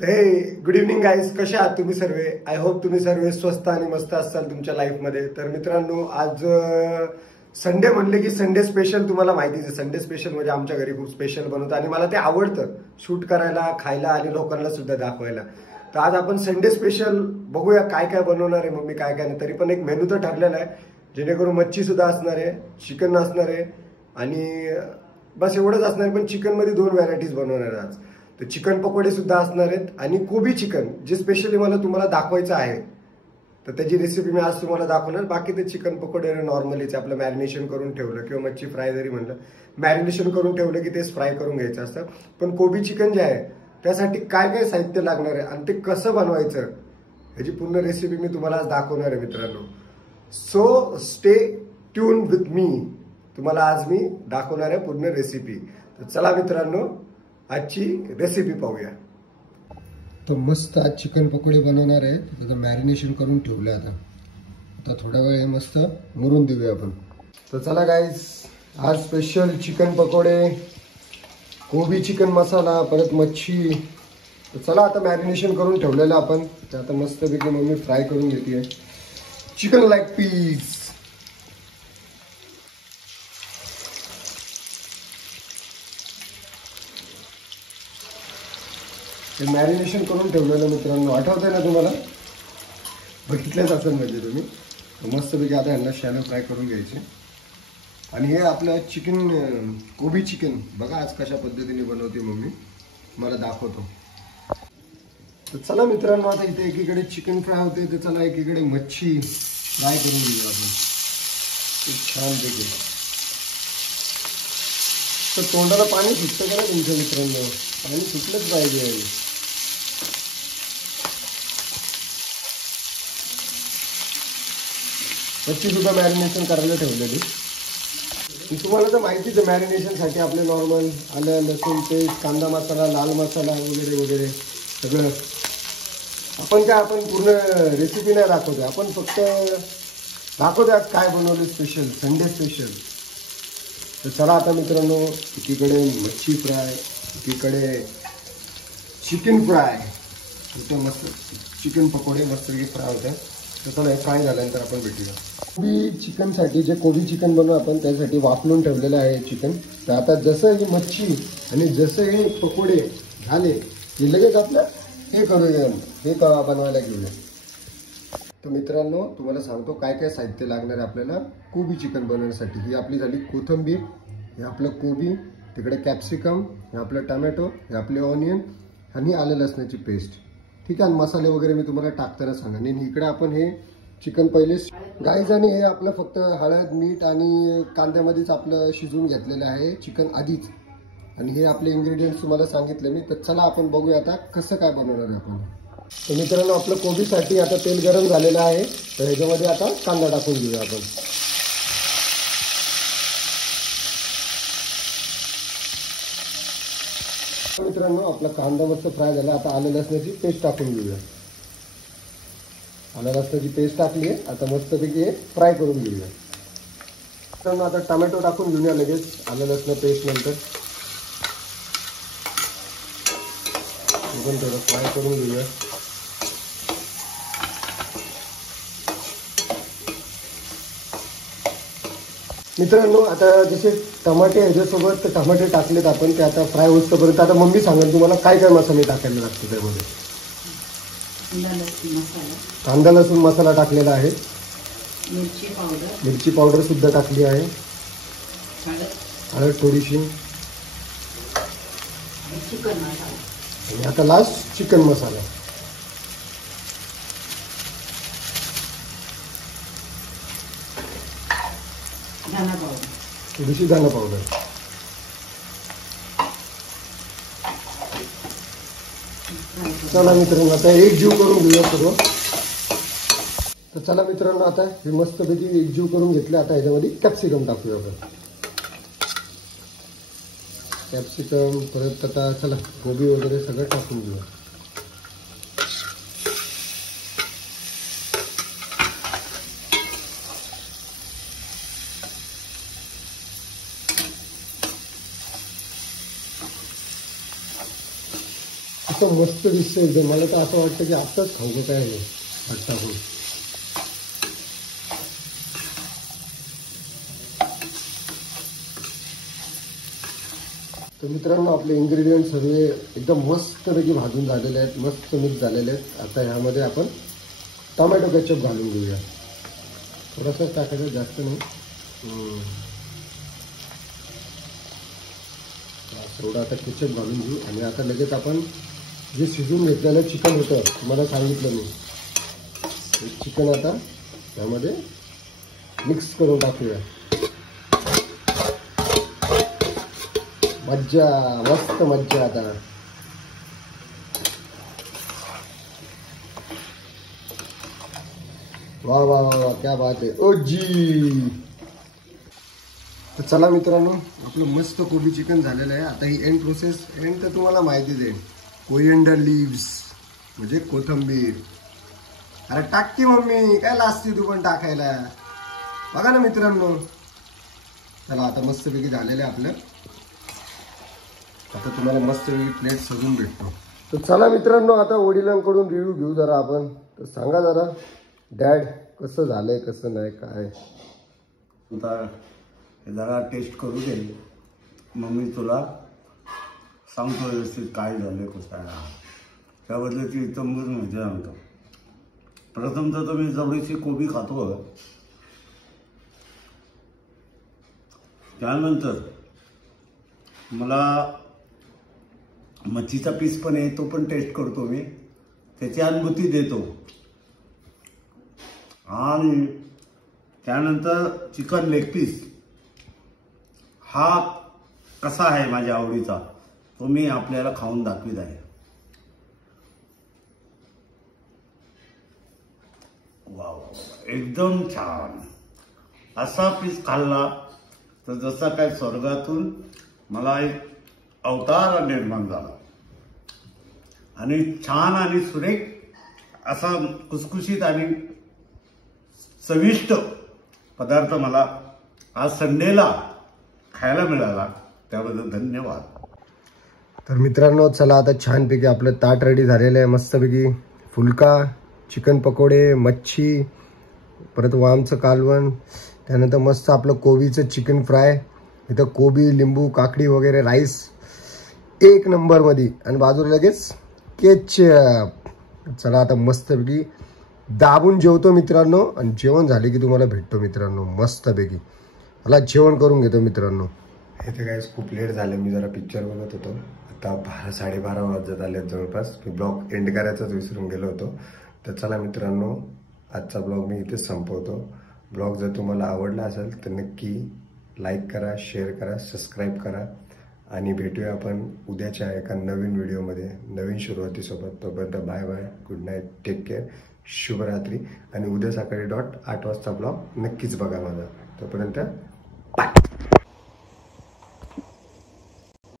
हे good evening guys, कसे आहात तुम्ही सर्व? आय होप तुम्ही सर्व स्वस्त आणि मस्त असाल तुमच्या लाईफमध्ये. तर मित्रांनो, आज संडे म्हणले की संडे स्पेशल तुम्हाला माहितीच आहे. संडे स्पेशल म्हणजे आमच्या घरी खूप स्पेशल बनवतं आणि मला ते आवडतं शूट करायला, खायला आणि लोकांना सुद्धा दाखवायला. तर आज आपण संडे स्पेशल बघूया काय काय बनवणार आहे मम्मी, काय काय नाही. तरी पण एक मेनू तर ठरलेला आहे, जेणेकरून मच्छी सुद्धा असणार आहे, चिकन असणार आहे आणि बस एवढंच असणार आहे. पण चिकन मध्ये 2 व्हरायटीज बनवणार आहे आज. तर चिकन पकोडे सुद्धा असणार आहेत आणि कोबी चिकन जे स्पेशली मला तुम्हाला दाखवायचं आहे. तर त्याची रेसिपी मी आज तुम्हाला दाखवणार. बाकी ते चिकन पकोडे नॉर्मलीच आपलं मॅरिनेशन करून ठेवलं किंवा मच्छी फ्राय जरी म्हणलं, मॅरिनेशन करून ठेवलं की तेच फ्राय करून घ्यायचं असतं. पण कोबी चिकन जे आहे त्यासाठी काय काय साहित्य लागणार आहे आणि ते कसं बनवायचं ह्याची पूर्ण रेसिपी मी तुम्हाला आज दाखवणार आहे मित्रांनो. So stay tune with me. तुम्हाला आज मी दाखवणार आहे पूर्ण रेसिपी. तर चला मित्रांनो, आजची रेसिपी पाहूया. तर मस्त आज चिकन पकोडे बनवणार आहे. त्याचं मॅरिनेशन करून ठेवलं. आता थोड्या वेळ हे मस्त मुरून देऊया आपण. तर चला गाईज, आज स्पेशल चिकन पकोडे, कोबी चिकन मसाला, परत मच्छी. तर चला आता मॅरिनेशन करून ठेवलेलं आपण ते आता मस्तपैकी मम्मी फ्राय करून घेते चिकन लेग पीस. हे मॅरिनेशन करून ठेवलेलं मित्रांनो, आठवतंय ना तुम्हाला? बघितलेच असेल म्हणजे तुम्ही. मस्तपैकी आता यांना शॅलो फ्राय करून घ्यायचे. आणि हे आपलं चिकन, कोबी चिकन बघा आज कशा पद्धतीने बनवते मम्मी, मला दाखवतो. तर चला मित्रांनो, आता इथे एकीकडे चिकन फ्राय होते, तर चला एकीकडे मच्छी फ्राय करून घेऊया आपण छान पैकी. तर तोंडाला पाणी सुटतं का ना तुमच्या मित्रांनो? पाणी सुटलंच पाहिजे. मच्छी सुद्धा मॅरिनेशन करायला ठेवलेली. तुम्हाला तर माहितीच आहे, मॅरिनेशनसाठी आपले नॉर्मल आलं, लसूण पेस्ट, कांदा मसाला, लाल मसाला वगैरे वगैरे सगळं. आपण पूर्ण रेसिपी नाही दाखवतो, आपण फक्त दाखवतो आज काय बनवलं स्पेशल, संडे स्पेशल. तर चला आता मित्रांनो, एकीकडे मच्छी फ्राय, एकीकडे चिकन फ्राय होतं, मस्त चिकन पकोडे मस्त फ्राय होत्या. तर चला हे फ्राय झाल्यानंतर आपण भेटूया. कोबी चिकनसाठी जे कोबी चिकन बनवू आपण त्यासाठी वाफलून ठेवलेलं आहे चिकन. तर आता जसं ही मच्छी आणि जसं हे पकोडे झाले की लगेच आपलं हे करूया, हे बनवायला घेऊया. तर मित्रांनो, तुम्हाला सांगतो काय काय साहित्य लागणार आहे आपल्याला कोबी चिकन बनवण्यासाठी. ही आपली झाली कोथिंबीर, हे आपलं कोबी, तिकडे कॅप्सिकम, हे आपलं टमॅटो, हे आपले ऑनियन आणि आलं लसणाची पेस्ट. ठीक आहे. मसाले वगैरे मी तुम्हाला टाकताना सांगा. आणि इकडे आपण हे चिकन पहिले गाईज, आणि हे आपलं फक्त हळद मीठ आणि कांद्यामध्येच आपलं शिजवून घेतलेलं आहे चिकन आधीच. आणि हे आपले इन्ग्रेडियंट्स तुम्हाला सांगितले मी. तर चला आपण बघूया आता कसं काय बनवणार आहे आपण. तर मित्रांनो, आपलं कोबीसाठी आता तेल गरम झालेलं आहे. तर ह्याच्यामध्ये आता कांदा टाकून घेऊया आपण. मित्रांनो, आपला कांदा मस्त फ्राय झाला. आता आलं लसणाची पेस्ट टाकून घेऊया. आलं लसणाची पेस्ट टाकली आहे. आता मस्तपैकी फ्राय करून घेऊया. मित्रांनो, आता टमॅटो टाकून घेऊया लगेच आलं लसण पेस्ट नंतर. थोडं फ्राय करून घेऊया. मित्रांनो, आता जसे टमाटे ह्याच्यासोबत टमाटे टाकलेत आपण, ते आता फ्राय होईपर्यंत आता मम्मी सांगेल तुम्हाला काय काय मसाले टाकायला लागतात त्यामध्ये. कांदा लसूण मसाला टाकलेला आहे, मिरची पावडर सुद्धा टाकली आहे, हळद थोडीशी, आणि आता लास्ट चिकन मसाला. थोडीशी धना पावडर. चला मित्रांनो, आता एकजीव करून घेऊया सर्व. तर चला मित्रांनो, आता हे मस्तपैकी एकजीव करून घेतले. आता ह्याच्यामध्ये कॅप्सिकम टाकूया आपण. कॅप्सिकम, परत आता चला कोबी वगैरे सगळं टाकून घेऊया. मस्त दिसतं एकदम. मला तर असं वाटतं की आत्ताच खाऊ काय आहे भात टाकून. तर मित्रांनो आपले इन्ग्रेडियंट सर्व एकदम मस्तपैकी भाजून झालेले आहेत, मस्त मिक्स झालेले आहेत. आता ह्यामध्ये आपण टोमॅटो केचप घालून घेऊया. थोडंसंच टाकायचं, जास्त नाही. थोडं आता केचप घालून घेऊ आणि आता लगेच आपण जे शिजून घेतलेलं चिकन होतं तुम्हाला सांगितलं मी, चिकन आता त्यामध्ये मिक्स करून टाकूया. मज्जा, मस्त मज्जा. आता वा वा वा वा, क्या बात आहे ओ जी. तर चला मित्रांनो, आपलं मस्त कोबी चिकन झालेलं आहे. आता ही एंड प्रोसेस, एंड तर तुम्हाला माहितीच आहे. कोरिएंडर लीव्स म्हणजे कोथिंबीर. अरे टाक की मम्मी, काय लाजते तू पण टाकायला. बघा ना मित्रांनो. चला आता मस्तपैकी झालेलं आहे आपलं. आता तुम्हाला मस्तपैकी प्लेट सजून भेटतो. तर चला मित्रांनो, आता वडिलांकडून रिव्ह्यू घेऊ जरा आपण. तर सांगा जरा डॅड, कसं झालंय, कसं नाही, काय. जरा टेस्ट करू दे, मग मी तुला सांगतो व्यवस्थित काय झालं, कसं आहे. त्याबद्दलची इतंबूर म्हणजे सांगतो. प्रथमतः तर मी जवळची कोबी खातो. त्यानंतर मला मच्छीचा पीस पण आहे, तो पण टेस्ट करतो मी, त्याची अनुभूती देतो. आणि त्यानंतर चिकन लेग पीस हा कसा आहे माझ्या आवडीचा, तो मी आपल्याला खाऊन दाखवित आहे. वाव, एकदम छान. असा पीस खाल्ला तर जसा काय स्वर्गातून मला एक अवतार निर्माण झाला. आणि छान आणि सुरेख असा खुसखुशीत आणि चविष्ट पदार्थ मला आज संडेला खायला मिळाला, त्याबद्दल धन्यवाद. तर मित्रांनो चला आता छानपैकी आपलं ताट रेडी झालेलं आहे. मस्तपैकी फुलका, चिकन पकोडे, मच्छी, परत वामचं कालवण, त्यानंतर मस्त आपलं कोबीचं चिकन फ्राय, इथं कोबी, लिंबू, काकडी वगैरे, राईस एक नंबरमध्ये, आणि बाजूला लगेच केचप. चला आता मस्तपैकी दाबून जेवतो मित्रांनो, आणि जेवण झाले की तुम्हाला भेटतो मित्रांनो मस्तपैकी. मला जेवण करून घेतो मित्रांनो. हे तर काय खूप लेट झालं, मी जरा पिक्चर बघत होतो. आता 12-12:30 वाजत आले जवळपास. मी ब्लॉग एंड करायचाच विसरून गेलो होतो. तर चला मित्रांनो, आजचा ब्लॉग मी इथेच संपवतो. ब्लॉग जर तुम्हाला आवडला असेल तर नक्की लाईक करा, शेअर करा, सबस्क्राईब करा, आणि भेटूया आपण उद्याच्या एका नवीन व्हिडिओमध्ये नवीन सुरुवातीसोबत. तोपर्यंत bye bye, good night, take care, शुभरात्री. आणि उद्या सकाळी 8 वाजता ब्लॉग नक्कीच बघा माझा. तोपर्यंत बाय.